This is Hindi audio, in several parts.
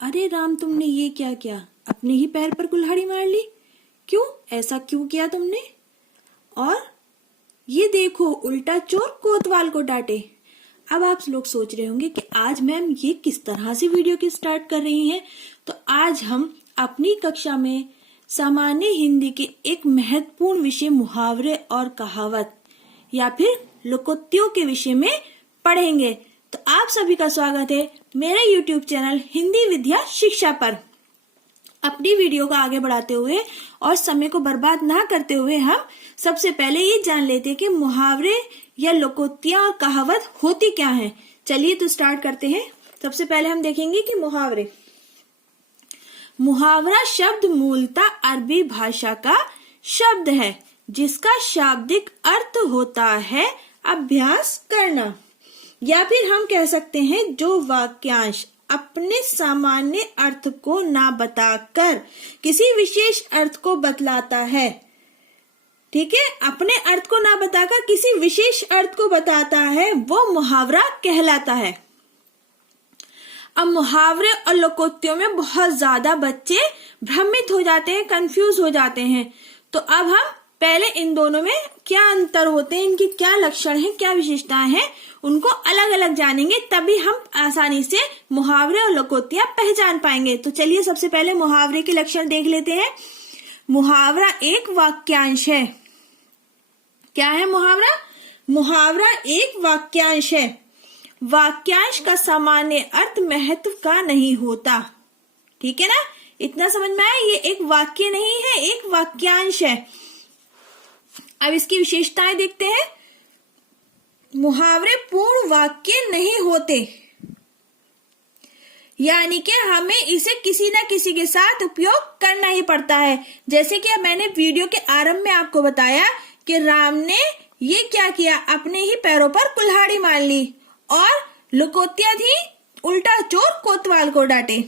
अरे राम, तुमने ये क्या किया? अपने ही पैर पर कुल्हाड़ी मार ली। क्यों? ऐसा क्यों किया तुमने? और ये देखो, उल्टा चोर कोतवाल को डांटे। अब आप लोग सोच रहे होंगे कि आज मैम ये किस तरह से वीडियो की स्टार्ट कर रही हैं। तो आज हम अपनी कक्षा में सामान्य हिंदी के एक महत्वपूर्ण विषय मुहावरे और कहावत या फिर लोकोक्तियों के विषय में पढ़ेंगे। तो आप सभी का स्वागत है मेरे YouTube चैनल हिंदी विद्या शिक्षा पर। अपनी वीडियो को आगे बढ़ाते हुए और समय को बर्बाद ना करते हुए हम सबसे पहले ये जान लेते हैं कि मुहावरे या लोकोक्तियां और कहावत होती क्या है। चलिए तो स्टार्ट करते हैं। सबसे पहले हम देखेंगे कि मुहावरे। मुहावरा शब्द मूलतः अरबी भाषा का शब्द है जिसका शाब्दिक अर्थ होता है अभ्यास करना, या फिर हम कह सकते हैं जो वाक्यांश अपने सामान्य अर्थ को ना बताकर किसी विशेष अर्थ को बतलाता है। ठीक है, अपने अर्थ को ना बताकर किसी विशेष अर्थ को बताता है, वो मुहावरा कहलाता है। अब मुहावरे और लोकोक्तियों में बहुत ज्यादा बच्चे भ्रमित हो जाते हैं, कंफ्यूज हो जाते हैं। तो अब हम पहले इन दोनों में क्या अंतर होते हैं, इनकी क्या लक्षण है, क्या विशेषताएं हैं, उनको अलग अलग जानेंगे, तभी हम आसानी से मुहावरे और लोकोक्तियां पहचान पाएंगे। तो चलिए सबसे पहले मुहावरे के लक्षण देख लेते हैं। मुहावरा एक वाक्यांश है। क्या है मुहावरा? मुहावरा एक वाक्यांश है। वाक्यांश का सामान्य अर्थ महत्व का नहीं होता। ठीक है ना, इतना समझ में आया? ये एक वाक्य नहीं है, एक वाक्यांश है। अब इसकी विशेषताएं देखते हैं। मुहावरे पूर्ण वाक्य नहीं होते, यानी कि हमें इसे किसी न किसी के साथ उपयोग करना ही पड़ता है। जैसे कि मैंने वीडियो के आरंभ में आपको बताया कि राम ने ये क्या किया, अपने ही पैरों पर कुल्हाड़ी मार ली। और लोकोक्तियां थी उल्टा चोर कोतवाल को डांटे।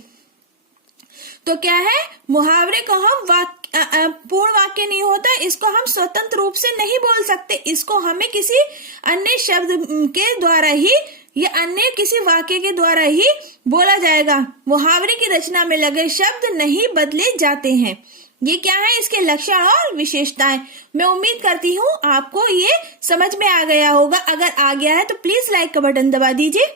तो क्या है, मुहावरे को हम पूर्ण वाक्य नहीं होता, इसको हम स्वतंत्र रूप से नहीं बोल सकते। इसको हमें किसी अन्य शब्द के द्वारा ही या अन्य किसी वाक्य के द्वारा ही बोला जाएगा। मुहावरे की रचना में लगे शब्द नहीं बदले जाते हैं। ये क्या है, इसके लक्षण और विशेषताएं। मैं उम्मीद करती हूँ आपको ये समझ में आ गया होगा। अगर आ गया है तो प्लीज लाइक का बटन दबा दीजिए।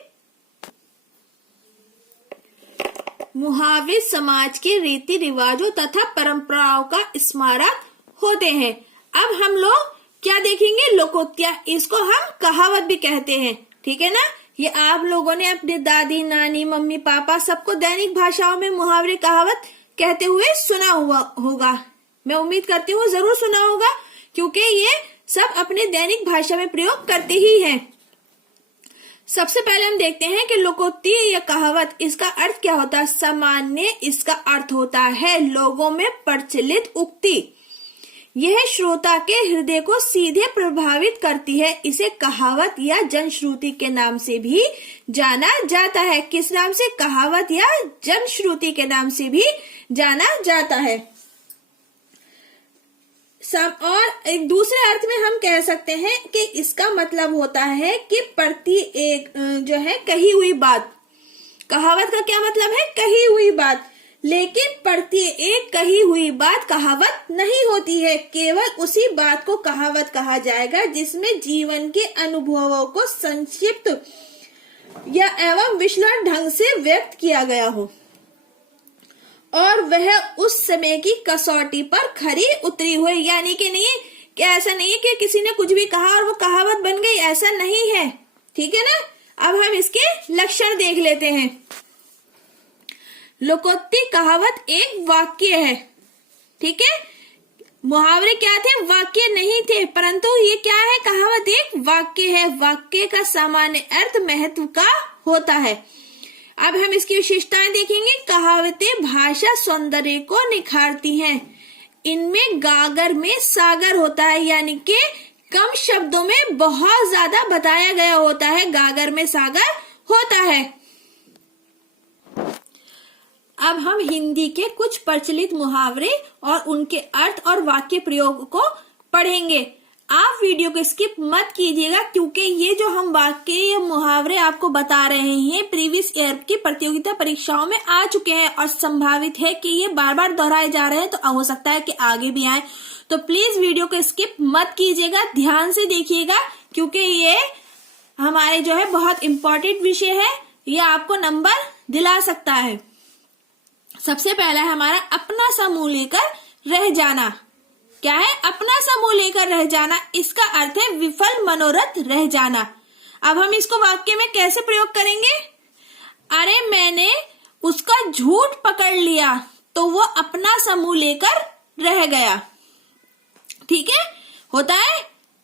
मुहावरे समाज के रीति रिवाजों तथा परंपराओं का स्मारक होते हैं। अब हम लोग क्या देखेंगे, लोकोक्तियां। इसको हम कहावत भी कहते हैं। ठीक है ना, ये आप लोगों ने अपने दादी नानी मम्मी पापा सबको दैनिक भाषाओं में मुहावरे कहावत कहते हुए सुना हुआ होगा। मैं उम्मीद करती हूँ जरूर सुना होगा, क्योंकि ये सब अपने दैनिक भाषा में प्रयोग करते ही हैं। सबसे पहले हम देखते हैं कि लोकोक्ति या कहावत, इसका अर्थ क्या होता है। सामान्य इसका अर्थ होता है लोगों में प्रचलित उक्ति। यह श्रोता के हृदय को सीधे प्रभावित करती है। इसे कहावत या जनश्रुति के नाम से भी जाना जाता है। किस नाम से? कहावत या जनश्रुति के नाम से भी जाना जाता है। और एक दूसरे अर्थ में हम कह सकते हैं कि इसका मतलब होता है कि प्रति एक जो है कही हुई बात। कहावत का क्या मतलब है? कही हुई बात। लेकिन प्रति एक कही हुई बात कहावत नहीं होती है। केवल उसी बात को कहावत कहा जाएगा जिसमें जीवन के अनुभवों को संक्षिप्त या एवं विश्लेषण ढंग से व्यक्त किया गया हो और वह उस समय की कसौटी पर खरी उतरी हुई। यानी कि नहीं कि ऐसा नहीं है कि किसी ने कुछ भी कहा और वो कहावत बन गई, ऐसा नहीं है। ठीक है ना, अब हम इसके लक्षण देख लेते हैं। लोकोक्ति कहावत एक वाक्य है। ठीक है, मुहावरे क्या थे? वाक्य नहीं थे, परंतु ये क्या है? कहावत एक वाक्य है। वाक्य का सामान्य अर्थ महत्व का होता है। अब हम इसकी विशेषताएं देखेंगे। कहावतें भाषा सौंदर्य को निखारती हैं। इनमें गागर में सागर होता है, यानी कि कम शब्दों में बहुत ज्यादा बताया गया होता है। गागर में सागर होता है। अब हम हिंदी के कुछ प्रचलित मुहावरे और उनके अर्थ और वाक्य प्रयोग को पढ़ेंगे। आप वीडियो को स्किप मत कीजिएगा, क्योंकि ये जो हम वाक्य या मुहावरे आपको बता रहे हैं प्रीवियस ईयर की प्रतियोगिता परीक्षाओं में आ चुके हैं और संभावित है कि ये बार बार दोहराए जा रहे हैं, तो हो सकता है कि आगे भी आए। तो प्लीज वीडियो को स्किप मत कीजिएगा, ध्यान से देखिएगा, क्योंकि ये हमारे जो है बहुत इम्पोर्टेंट विषय है, ये आपको नंबर दिला सकता है। सबसे पहला है हमारा अपना समूह लेकर रह जाना। क्या है? अपना समूह लेकर रह जाना। इसका अर्थ है विफल मनोरथ रह जाना। अब हम इसको वाक्य में कैसे प्रयोग करेंगे? अरे मैंने उसका झूठ पकड़ लिया तो वो अपना समूह लेकर रह गया। ठीक है, होता है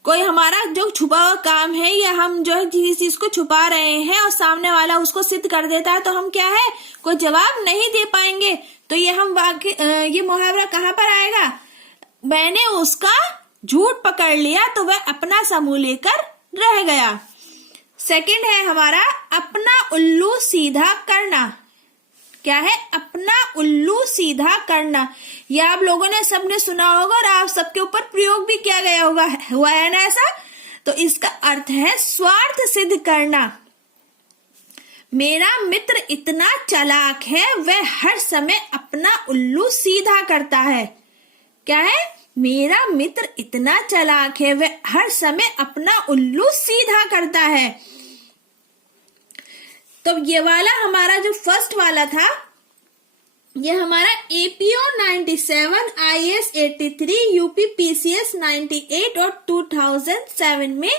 कोई हमारा जो छुपा हुआ काम है या हम जो है जिस चीज को छुपा रहे हैं और सामने वाला उसको सिद्ध कर देता है, तो हम क्या है कोई जवाब नहीं दे पाएंगे। तो ये हम वाक्य ये मुहावरा कहाँ पर आएगा? मैंने उसका झूठ पकड़ लिया तो वह अपना समूह लेकर रह गया। सेकंड है हमारा अपना उल्लू सीधा करना। क्या है? अपना उल्लू सीधा करना। यह आप लोगों ने सबने सुना होगा और आप सबके ऊपर प्रयोग भी किया गया होगा, हुआ है ना ऐसा? तो इसका अर्थ है स्वार्थ सिद्ध करना। मेरा मित्र इतना चालाक है, वह हर समय अपना उल्लू सीधा करता है। क्या है? मेरा मित्र इतना चालाक है, वह हर समय अपना उल्लू सीधा करता है। तो ये वाला हमारा जो फर्स्ट वाला था, ये हमारा एपीओ 97, आईएएस 83, यूपी पीसीएस 98 और 2007 में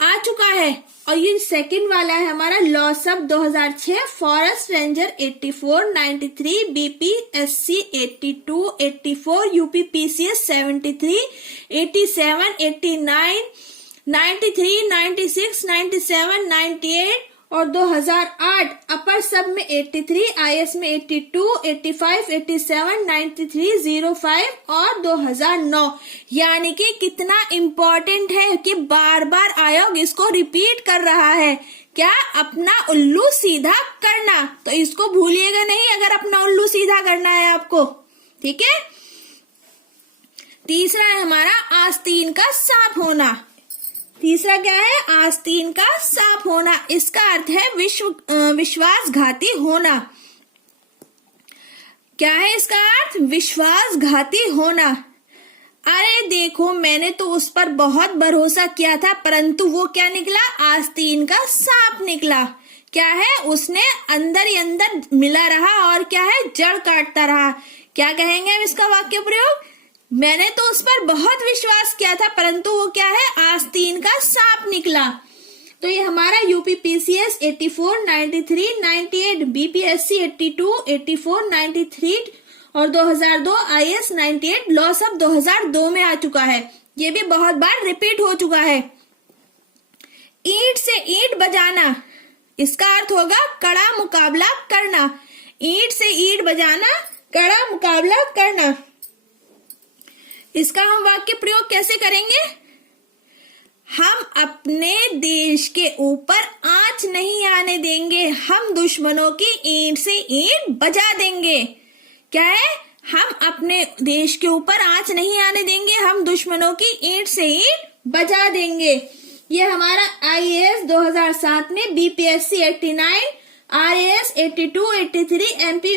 आ चुका है। और ये सेकंड वाला है हमारा लॉ सब 2006, forest ranger 84, 93, BPSC 82, 84, UP PCS 73, 87, 89, 93, 96, 97, 98 और 2008 अपर सब में 83, आईएएस में 82, 85, 87, 93, 05 और 2009। यानी कि कितना इम्पोर्टेंट है कि बार बार आयोग इसको रिपीट कर रहा है। क्या? अपना उल्लू सीधा करना। तो इसको भूलिएगा नहीं अगर अपना उल्लू सीधा करना है आपको। ठीक है। तीसरा है हमारा आस्तीन का सांप होना। तीसरा क्या है? आस्तीन का सांप होना। इसका अर्थ है विश्वासघाती होना। क्या है इसका अर्थ? विश्वासघाती होना। अरे देखो, मैंने तो उस पर बहुत भरोसा किया था, परंतु वो क्या निकला? आस्तीन का सांप निकला। क्या है? उसने अंदर ही अंदर मिला रहा और क्या है? जड़ काटता रहा। क्या कहेंगे हम इसका वाक्य प्रयोग? मैंने तो उस पर बहुत विश्वास किया था, परंतु वो क्या है? आस्तीन का सांप निकला। तो ये हमारा यूपी पीसीएस 84, 93, 98, बीपीएससी 82, 84, 93 और 2002, आईएएस 98, लॉ सब 2002 में आ चुका है। ये भी बहुत बार रिपीट हो चुका है। ईंट से ईंट बजाना। इसका अर्थ होगा कड़ा मुकाबला करना। ईंट से ईंट बजाना, कड़ा मुकाबला करना। इसका हम वाक्य प्रयोग कैसे करेंगे? हम अपने देश के ऊपर आंच नहीं आने देंगे, हम दुश्मनों की ईंट से ईंट बजा देंगे। क्या है? हम अपने देश के ऊपर आंच नहीं आने देंगे, हम दुश्मनों की ईंट से ईंट बजा देंगे। ये हमारा आईएएस 2007 में, बीपीएससी 89, आरएएस 82, 83, एमपी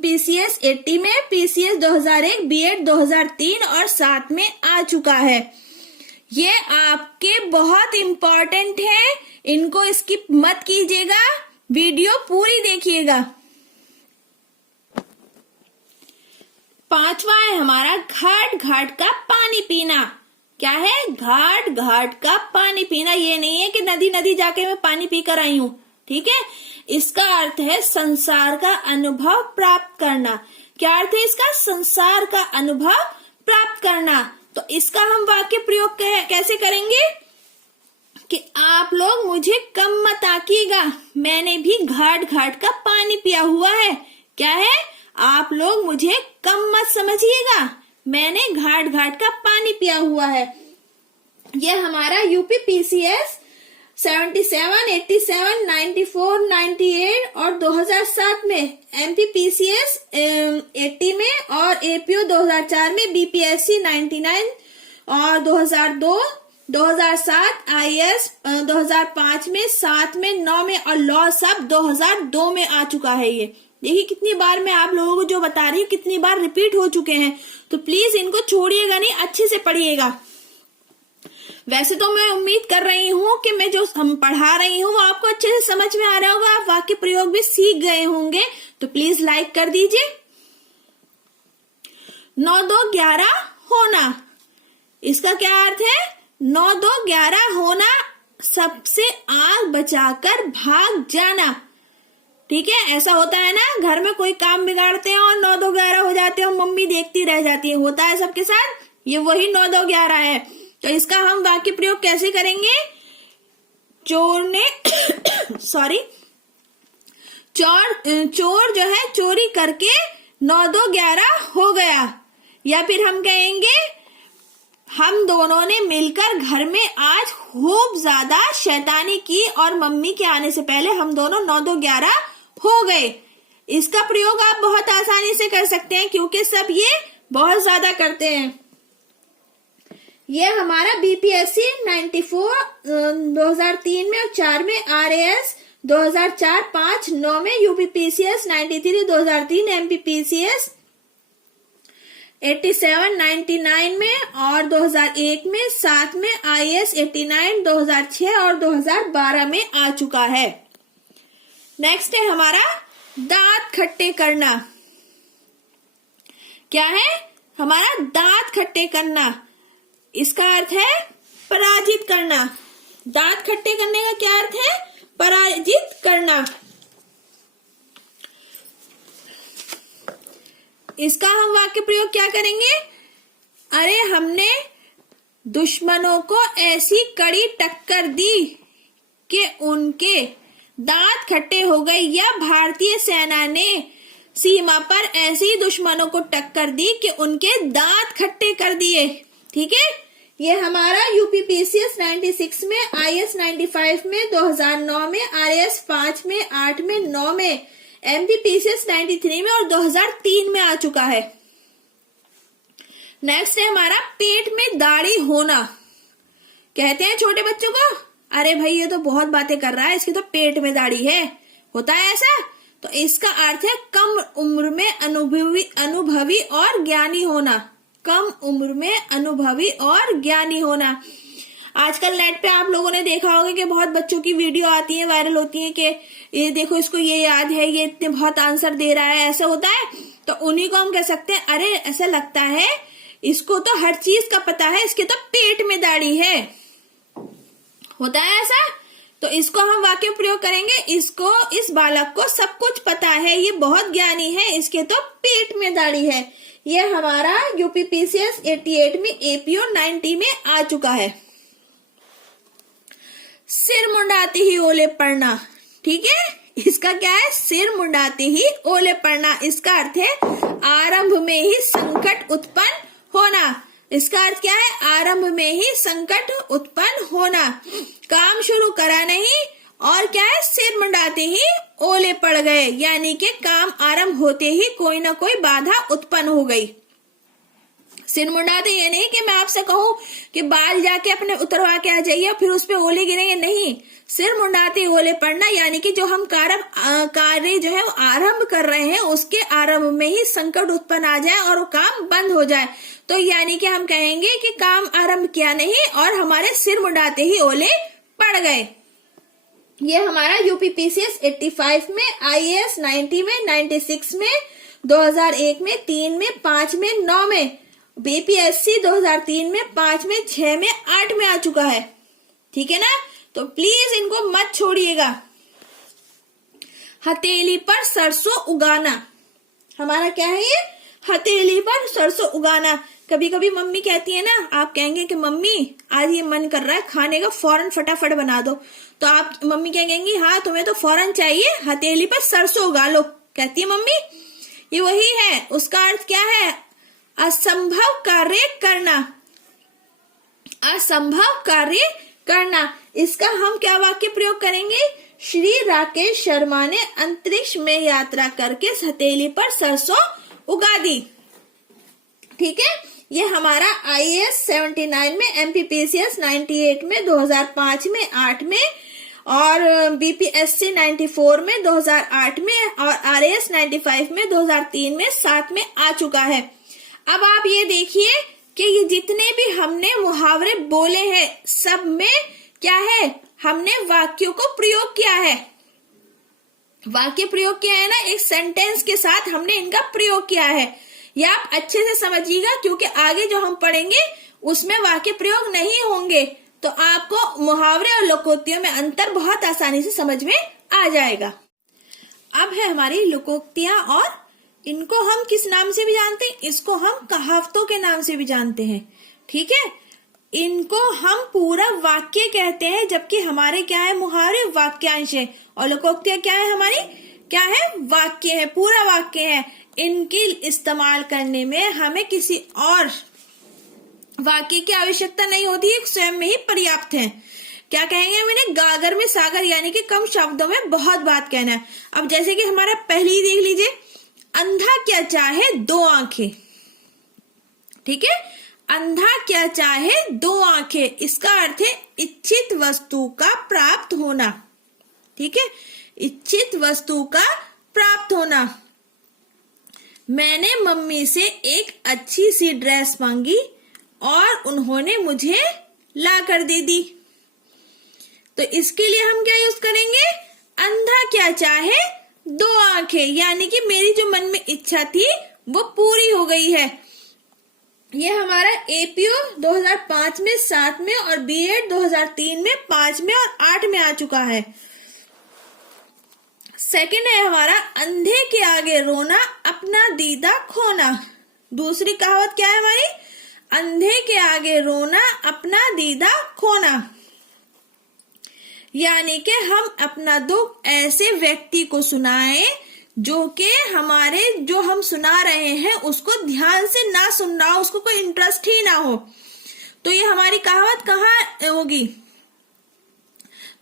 पीसीएस 80 में, पीसीएस 2001, बीएड 2003 और 7 में आ चुका है। ये आपके बहुत इम्पोर्टेंट है, इनको स्किप मत कीजिएगा, वीडियो पूरी देखिएगा। पांचवा है हमारा घाट घाट का पानी पीना। क्या है? घाट घाट का पानी पीना। ये नहीं है कि नदी नदी जाके मैं पानी पी कर आई हूं। ठीक है। इसका अर्थ है संसार का अनुभव प्राप्त करना। क्या अर्थ है इसका? संसार का अनुभव प्राप्त करना। तो इसका हम वाक्य प्रयोग कैसे करेंगे कि आप लोग मुझे कम मत आकिएगा, मैंने भी घाट घाट का पानी पिया हुआ है। क्या है? आप लोग मुझे कम मत समझिएगा, मैंने घाट घाट का पानी पिया हुआ है। यह हमारा यूपी पीसीएस 77, 87, 94, 98 और 2007 में, एमपी पीसीएस 80 में और एपीओ 2004 में, बीपीएससी 99 और 2002, 2007 IAS, 2005 में, 7 में, 9 में और लॉ सब 2002 में आ चुका है। ये देखिए कितनी बार मैं आप लोगों को जो बता रही हूँ कितनी बार रिपीट हो चुके हैं, तो प्लीज इनको छोड़िएगा नहीं, अच्छे से पढ़िएगा। वैसे तो मैं उम्मीद कर रही हूँ कि मैं जो हम पढ़ा रही हूँ वो आपको अच्छे से समझ में आ रहा होगा, आप वाक्य प्रयोग भी सीख गए होंगे, तो प्लीज लाइक कर दीजिए। 9 2 11 होना, इसका क्या अर्थ है? 9 2 11 होना, सबसे आग बचाकर भाग जाना। ठीक है, ऐसा होता है ना, घर में कोई काम बिगाड़ते हैं और 9 2 11 हो जाते हैं और मम्मी देखती रह जाती है, होता है सबके साथ, ये वही 9 2 11 है। तो इसका हम वाक्य प्रयोग कैसे करेंगे? चोर ने चोर जो है चोरी करके 9 2 11 हो गया। या फिर हम कहेंगे हम दोनों ने मिलकर घर में आज खूब ज्यादा शैतानी की और मम्मी के आने से पहले हम दोनों 9 2 11 हो गए। इसका प्रयोग आप बहुत आसानी से कर सकते हैं क्योंकि सब ये बहुत ज्यादा करते हैं। ये हमारा BPSC 94 2003 में और 4 में, RAS 2004, 5, 9 में, UPPCS 93 2003, MPPCS 87 99 में और 2001 में, 7 में, IAS 89 2006 और 2012 में आ चुका है। नेक्स्ट है हमारा दांत खट्टे करना। क्या है हमारा? दांत खट्टे करना। इसका अर्थ है पराजित करना। दांत खट्टे करने का क्या अर्थ है? पराजित करना। इसका हम वाक्य प्रयोग क्या करेंगे? अरे हमने दुश्मनों को ऐसी कड़ी टक्कर दी कि उनके दांत खट्टे हो गए, या भारतीय सेना ने सीमा पर ऐसी दुश्मनों को टक्कर दी कि उनके दांत खट्टे कर दिए। ठीक है, ये हमारा UPPCS 96 में, IAS 95 में, 2009 में, RAS 5 में, 8 में, 9 में, MPPCS 93 में और 2003 में आ चुका है। नेक्स्ट है हमारा पेट में दाढ़ी होना। कहते हैं छोटे बच्चों को, अरे भाई ये तो बहुत बातें कर रहा है, इसके तो पेट में दाढ़ी है, होता है ऐसा? तो इसका अर्थ है कम उम्र में अनुभवी और ज्ञानी होना। कम उम्र में अनुभवी और ज्ञानी होना। आजकल नेट पे आप लोगों ने देखा होगा कि बहुत बच्चों की वीडियो आती है, वायरल होती है कि ये देखो इसको ये याद है, ये इतने बहुत आंसर दे रहा है, ऐसा होता है। तो उन्हीं को हम कह सकते हैं अरे ऐसा लगता है इसको तो हर चीज का पता है, इसके तो पेट में दाढ़ी है, होता है ऐसा? तो इसको हम वाक्य प्रयोग करेंगे, इसको, इस बालक को सब कुछ पता है, ये बहुत ज्ञानी है, इसके तो पेट में दाढ़ी है। ये हमारा UPPCS 88 में, APO 90 में आ चुका है। सिर मुंडाते ही ओले पड़ना। ठीक है, इसका क्या है? सिर मुंडाते ही ओले पड़ना। इसका अर्थ है आरंभ में ही संकट उत्पन्न होना। इसका अर्थ क्या है? आरंभ में ही संकट उत्पन्न होना। काम शुरू करा नहीं और क्या है? सिर मुंडाते ही ओले पड़ गए, यानी कि काम आरंभ होते ही कोई ना कोई बाधा उत्पन्न हो गई। सिर मुंडाते ये नहीं कि मैं आपसे कहूं कि बाल जाके अपने उतरवा के आ जाइए फिर उस पे ओले गिरेंगे, नहीं। सिर मुंडाते ओले पड़ना यानी कि जो हम कार्य जो है वो आरंभ कर रहे हैं उसके आरंभ में ही संकट उत्पन्न आ जाए और वो काम बंद हो जाए, तो यानी कि हम कहेंगे कि काम आरंभ किया नहीं और हमारे सिर मुंडाते ही ओले पड़ गए। ये हमारा UPPCS 85 में, IAS 90 में, 96 में, 2001 में, 3 में, 5 में, 9 में, BPSC 2003 में, 5 में, 6 में, 8 में आ चुका है। ठीक है ना, तो प्लीज इनको मत छोड़िएगा। हथेली पर सरसों उगाना। हमारा क्या है ये? हथेली पर सरसों उगाना। कभी कभी मम्मी कहती है ना, आप कहेंगे कि मम्मी आज ये मन कर रहा है खाने का, फौरन फटाफट बना दो, तो आप मम्मी क्या कहेंगी? हाँ तुम्हें तो फौरन चाहिए, हथेली पर सरसों उगा लो, कहती है मम्मी। ये वही है, उसका अर्थ क्या है? असंभव कार्य करना। असंभव कार्य करना। इसका हम क्या वाक्य प्रयोग करेंगे? श्री राकेश शर्मा ने अंतरिक्ष में यात्रा करके हथेली पर सरसों उगा दी। ठीक है, ये हमारा IAS 79 में, MPPCS 98 में, 2005 में, 8 में, और BPSC 94 में, 2008 में, और RAS 95 में, 2003 में, 7 में आ चुका है। अब आप ये देखिए कि ये जितने भी हमने मुहावरे बोले हैं सब में क्या है, हमने वाक्यों को प्रयोग किया है। वाक्य प्रयोग किया है ना, एक सेंटेंस के साथ हमने इनका प्रयोग किया है। ये आप अच्छे से समझिएगा, क्योंकि आगे जो हम पढ़ेंगे उसमें वाक्य प्रयोग नहीं होंगे, तो आपको मुहावरे और लोकोक्तियों में अंतर बहुत आसानी से समझ में आ जाएगा। अब है हमारी लोकोक्तियां, और इनको हम किस नाम से भी जानते हैं, इसको हम कहावतों के नाम से भी जानते हैं। ठीक है, इनको हम पूरा वाक्य कहते हैं, जबकि हमारे क्या है, मुहावरे वाक्यांश है, और लोकोक्तियां क्या है, हमारी क्या है, वाक्य है, पूरा वाक्य है। इनकी इस्तेमाल करने में हमें किसी और वाक्य की आवश्यकता नहीं होती है, स्वयं में ही पर्याप्त है। क्या कहेंगे हम इन्हें, गागर में सागर, यानी कि कम शब्दों में बहुत बात कहना है। अब जैसे कि हमारा पहली देख लीजिए, अंधा क्या चाहे दो आंखें। ठीक है, अंधा क्या चाहे दो आंखें, इसका अर्थ है इच्छित वस्तु का प्राप्त होना। ठीक है, इच्छित वस्तु का प्राप्त होना। मैंने मम्मी से एक अच्छी सी ड्रेस मांगी और उन्होंने मुझे ला कर दे दी। तो इसके लिए हम क्या यूज करेंगे, अंधा क्या चाहे दो आंखें, यानी कि मेरी जो मन में इच्छा थी वो पूरी हो गई है। ये हमारा APO 2005 में, 7 में, और B.Ed 2003 में, 5 में और 8 में आ चुका है। सेकंड है हमारा, अंधे के आगे रोना, अपना दीदा खोना। दूसरी कहावत क्या है हमारी, अंधे के आगे रोना, अपना दीदा खोना, यानी कि हम अपना दुख ऐसे व्यक्ति को सुनाएं जो कि हमारे, जो हम सुना रहे हैं उसको ध्यान से ना सुन रहा हो, उसको कोई इंटरेस्ट ही ना हो। तो ये हमारी कहावत कहाँ होगी,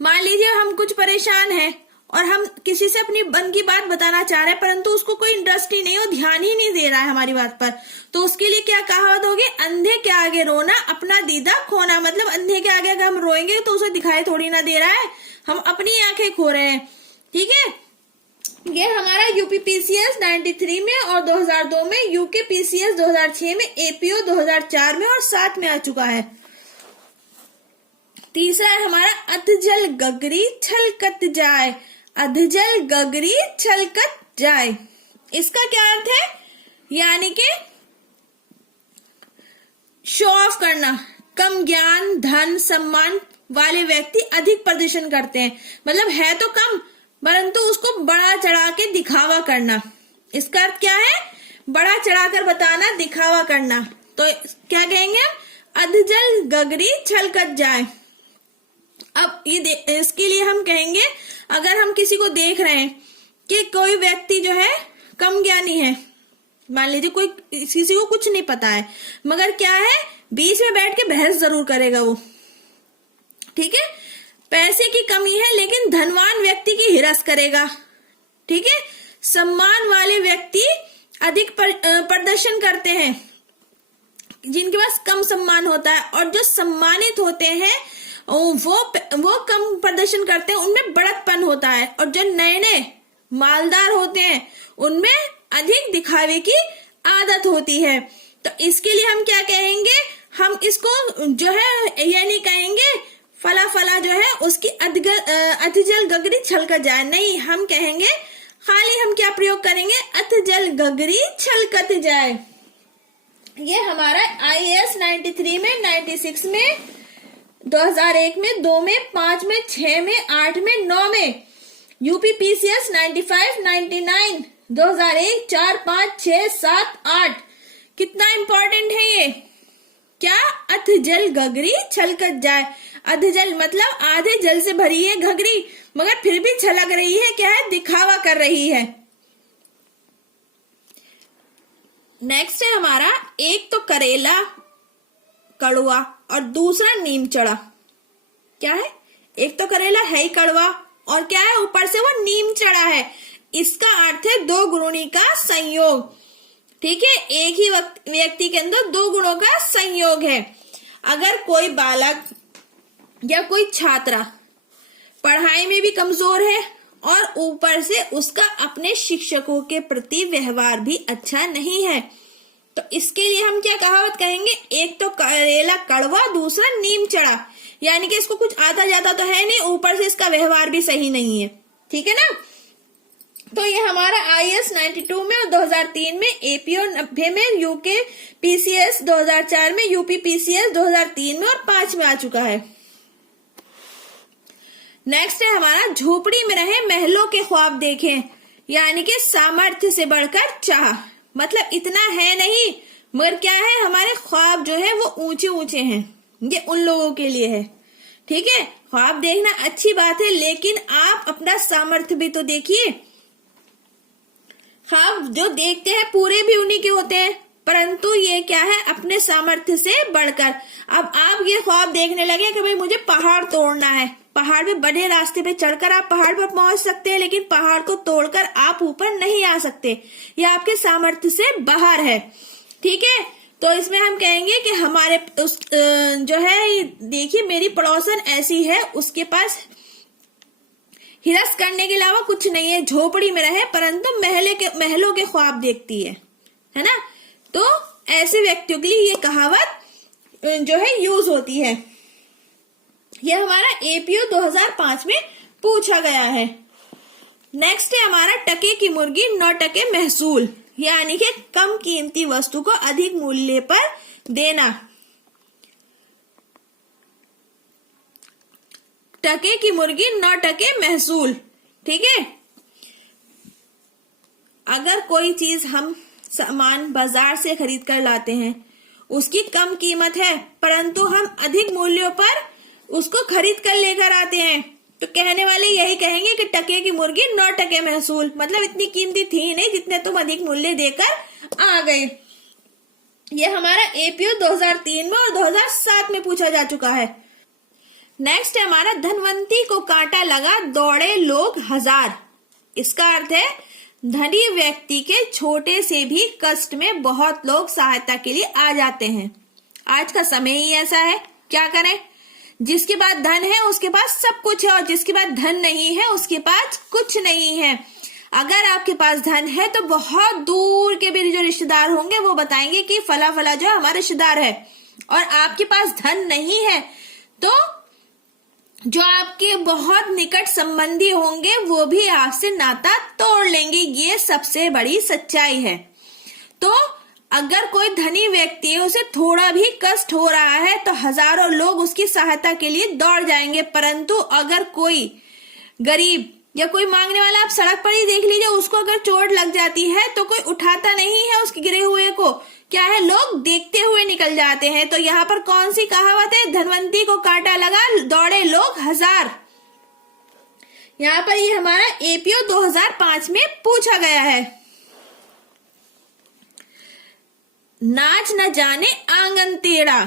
मान लीजिए हम कुछ परेशान हैं और हम किसी से अपनी मन की बात बताना चाह रहे हैं, परंतु उसको कोई इंटरेस्ट ही नहीं हो, ध्यान ही नहीं दे रहा है हमारी बात पर, तो उसके लिए क्या कहावत होगी, अंधे के आगे रोना, अपना दीदा खोना। मतलब अंधे के आगे अगर हम रोएंगे तो उसे दिखाई थोड़ी ना दे रहा है, हम अपनी आंखें खो रहे हैं। ठीक है, ये हमारा UPPCS 93 में और 2002 में, UKPCS 2006 में, APO 2004 में और 7 में आ चुका है। तीसरा है हमारा, अधजल गगरी छलकत जाए। अधजल गगरी छलकत जाए, इसका क्या अर्थ है, यानी कि शो ऑफ करना। कम ज्ञान, धन, सम्मान वाले व्यक्ति अधिक प्रदर्शन करते हैं, मतलब है तो कम परंतु उसको बड़ा चढ़ा के दिखावा करना। इसका अर्थ क्या है, बड़ा चढ़ाकर बताना, दिखावा करना। तो क्या कहेंगे हम, अधजल गगरी छलकत जाए। अब ये इसके लिए हम कहेंगे, अगर हम किसी को देख रहे हैं कि कोई व्यक्ति जो है कम ज्ञानी है, मान लीजिए कोई, किसी को कुछ नहीं पता है, मगर क्या है, बीच में बैठ के बहस जरूर करेगा वो। ठीक है, पैसे की कमी है लेकिन धनवान व्यक्ति की हिरस करेगा। ठीक है, सम्मान वाले व्यक्ति अधिक प्रदर्शन करते हैं, जिनके पास कम सम्मान होता है, और जो सम्मानित होते हैं वो कम प्रदर्शन करते हैं, उनमें बड़कपन होता है, और जो नए नए मालदार होते हैं उनमें अधिक दिखावे की आदत होती है। तो इसके लिए हम क्या कहेंगे, हम इसको जो है ये नहीं कहेंगे फला फला जो है उसकी अधजल गगरी छलकत जाए, नहीं, हम कहेंगे खाली हम क्या प्रयोग करेंगे, अधजल गगरी छलकत जाए। ये हमारा IAS 93 में, 96 में, 2001 में, 2 में, 5 में, 6 में, 8 में, 9 में, UPPCS 95, 99, 2001, 4, 5, 6, 7, 8। कितना इंपॉर्टेंट है ये, क्या, अधजल गगरी छलकत जाए। अधजल मतलब आधे जल से भरी है घगरी, मगर फिर भी छलक रही है, क्या है, दिखावा कर रही है। नेक्स्ट है हमारा, एक तो करेला कड़वा और दूसरा नीम चढ़ा। क्या है, एक तो करेला है ही कड़वा और क्या है, ऊपर से वो नीम चढ़ा है। इसका अर्थ है दो गुरुणी का संयोग। ठीक है, एक ही व्यक्ति के अंदर दो गुणों का संयोग है। अगर कोई बालक या कोई छात्रा पढ़ाई में भी कमजोर है और ऊपर से उसका अपने शिक्षकों के प्रति व्यवहार भी अच्छा नहीं है, तो इसके लिए हम क्या कहावत कहेंगे, एक तो करेला कड़वा, दूसरा नीम चढ़ा। यानी कि इसको कुछ आता जाता तो है नहीं, ऊपर से इसका व्यवहार भी सही नहीं है। ठीक है ना। तो ये हमारा IAS 92 में और 2003 में, APO 90 में, UK PCS 2004 में, UP PCS 2003 में और 5 में आ चुका है। नेक्स्ट है हमारा झोपड़ी में रहे महलों के ख्वाब देखें, यानी कि सामर्थ्य से बढ़कर चाह। मतलब इतना है नहीं, मगर क्या है, हमारे ख्वाब जो है वो ऊंचे ऊंचे हैं। ये उन लोगों के लिए है। ठीक है, ख्वाब देखना अच्छी बात है, लेकिन आप अपना सामर्थ्य भी तो देखिए। ख्वाब जो देखते हैं पूरे भी उन्हीं के होते हैं, परंतु ये क्या है, अपने सामर्थ्य से बढ़कर। अब आप ये ख्वाब देखने लगे कि भाई मुझे पहाड़ तोड़ना है, पहाड़ पे बड़े रास्ते पे चढ़कर आप पहाड़ पर पहुंच सकते हैं, लेकिन पहाड़ को तोड़कर आप ऊपर नहीं आ सकते, ये आपके सामर्थ्य से बाहर है। ठीक है, तो इसमें हम कहेंगे कि हमारे जो है, देखिए मेरी पड़ोसन ऐसी है, उसके पास हिरस करने के अलावा कुछ नहीं है, झोपड़ी में रहे परंतु महलों के ख्वाब देखती है ना। तो ऐसे व्यक्तियों के लिए ये कहावत जो है यूज होती है। ये हमारा APO 2005 में पूछा गया है। नेक्स्ट है हमारा टके की मुर्गी 9 टके महसूल, यानी कि कम कीमती वस्तु को अधिक मूल्य पर देना। टके की मुर्गी 9 टके महसूल। ठीक है, अगर कोई चीज हम सामान बाजार से खरीद कर लाते हैं, उसकी कम कीमत है परंतु हम अधिक मूल्यों पर उसको खरीद कर लेकर आते हैं, तो कहने वाले यही कहेंगे कि टके की मुर्गी 9 टके महसूल। मतलब इतनी कीमती थी नहीं जितने तुम अधिक मूल्य देकर आ गए। ये हमारा APO 2003 में और 2007 में पूछा जा चुका है। नेक्स्ट है हमारा धनवंती को कांटा लगा दौड़े लोग हजार। इसका अर्थ है धनी व्यक्ति के छोटे से भी कष्ट में बहुत लोग सहायता के लिए आ जाते हैं। आज का समय ही ऐसा है, क्या करें, जिसके पास धन है उसके पास सब कुछ है और जिसके पास धन नहीं है उसके पास कुछ नहीं है। अगर आपके पास धन है तो बहुत दूर के भी जो रिश्तेदार होंगे वो बताएंगे कि फला फला जो हमारा रिश्तेदार है, और आपके पास धन नहीं है तो जो आपके बहुत निकट संबंधी होंगे वो भी आपसे नाता तोड़ लेंगे। ये सबसे बड़ी सच्चाई है। तो अगर कोई धनी व्यक्ति है, उसे थोड़ा भी कष्ट हो रहा है तो हजारों लोग उसकी सहायता के लिए दौड़ जाएंगे, परंतु अगर कोई गरीब या कोई मांगने वाला, आप सड़क पर ही देख लीजिए, उसको अगर चोट लग जाती है तो कोई उठाता नहीं है उसके गिरे हुए को, क्या है, लोग देखते हुए निकल जाते हैं। तो यहाँ पर कौन सी कहावत है, धनवंती को कांटा लगा दौड़े लोग हजार। यहाँ पर ये हमारा APO 2005 में पूछा गया है। नाच न जाने आंगन टेढ़ा।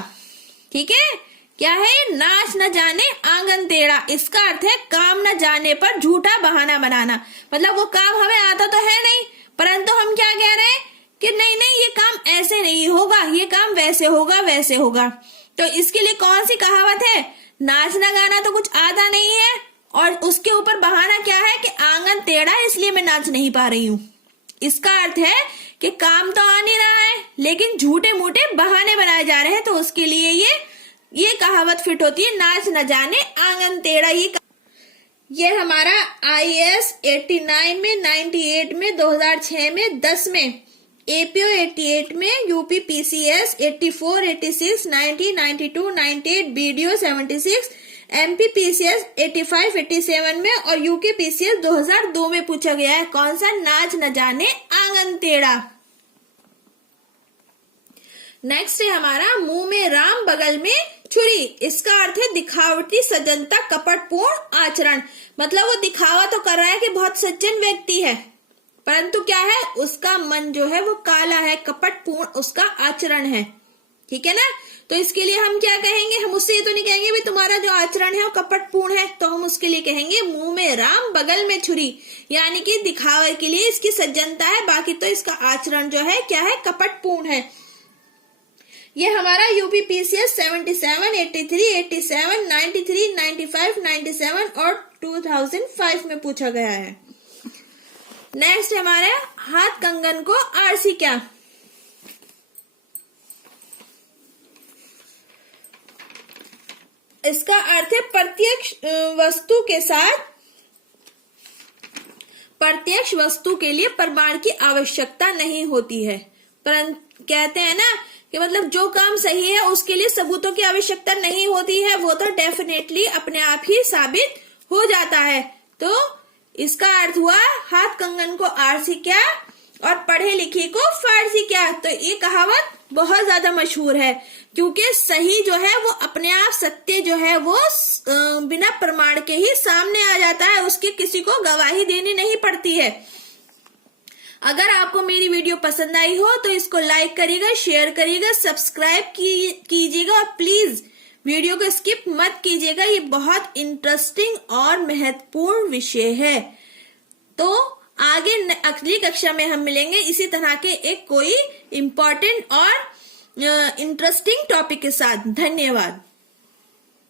ठीक है, क्या है, नाच न जाने आंगन टेढ़ा। इसका अर्थ है काम न जाने पर झूठा बहाना बनाना। मतलब वो काम हमें आता तो है नहीं, परंतु हम क्या कह रहे हैं कि नहीं नहीं ये काम ऐसे नहीं होगा, ये काम वैसे होगा वैसे होगा। तो इसके लिए कौन सी कहावत है, नाचना गाना तो कुछ आता नहीं है और उसके ऊपर बहाना क्या है कि आंगन टेढ़ा है इसलिए मैं नाच नहीं पा रही हूँ। इसका अर्थ है कि काम तो आ नहीं रहा है लेकिन झूठे मूठे बहाने बनाए जा रहे हैं, तो उसके लिए ये कहावत फिट होती है, नाच न जाने आंगन टेढ़ा। ये हमारा IAS 89 में, 98 में, 2006 में, 10 में, APO 88 में, UP PCS 84, 86, 90, 92, 98, BDO 76, MP PCS 85, 87 में और UK PCS 2002 में पूछा गया है। कौन सा, नाच न जाने आंगन टेढ़ा। नेक्स्ट है हमारा मुंह में राम बगल में छुरी। इसका अर्थ है दिखावटी सज्जनता कपटपूर्ण आचरण। मतलब वो दिखावा तो कर रहा है कि बहुत सज्जन व्यक्ति है, परंतु क्या है, उसका मन जो है वो काला है, कपटपूर्ण उसका आचरण है। ठीक है ना। तो इसके लिए हम क्या कहेंगे, हम उससे ये तो नहीं कहेंगे भी तुम्हारा जो आचरण है वो कपटपूर्ण है, तो हम उसके लिए कहेंगे मुंह में राम बगल में छुरी, यानी कि दिखावे के लिए इसकी सज्जनता है, बाकी तो इसका आचरण जो है क्या है, कपटपूर्ण है। ये हमारा यूपीपीसीएस 77, 83, 87, 93, 95, 97 और 2005 में पूछा गया है। नेक्स्ट हमारे हाथ कंगन को आरसी क्या, इसका अर्थ है प्रत्यक्ष वस्तु के साथ, प्रत्यक्ष वस्तु के लिए प्रमाण की आवश्यकता नहीं होती है। परंतु कहते हैं ना कि मतलब जो काम सही है उसके लिए सबूतों की आवश्यकता नहीं होती है, वो तो डेफिनेटली अपने आप ही साबित हो जाता है। तो इसका अर्थ हुआ हाथ कंगन को आरसी क्या और पढ़े लिखे को फारसी क्या। तो ये कहावत बहुत ज्यादा मशहूर है, क्योंकि सही जो है वो अपने आप, सत्य जो है वो बिना प्रमाण के ही सामने आ जाता है, उसकी किसी को गवाही देनी नहीं पड़ती है। अगर आपको मेरी वीडियो पसंद आई हो तो इसको लाइक करिएगा, शेयर करिएगा, सब्सक्राइब कीजिएगा और प्लीज वीडियो को स्किप मत कीजिएगा, ये बहुत इंटरेस्टिंग और महत्वपूर्ण विषय है। तो आगे अगली कक्षा में हम मिलेंगे इसी तरह के एक कोई इम्पोर्टेंट और इंटरेस्टिंग टॉपिक के साथ। धन्यवाद।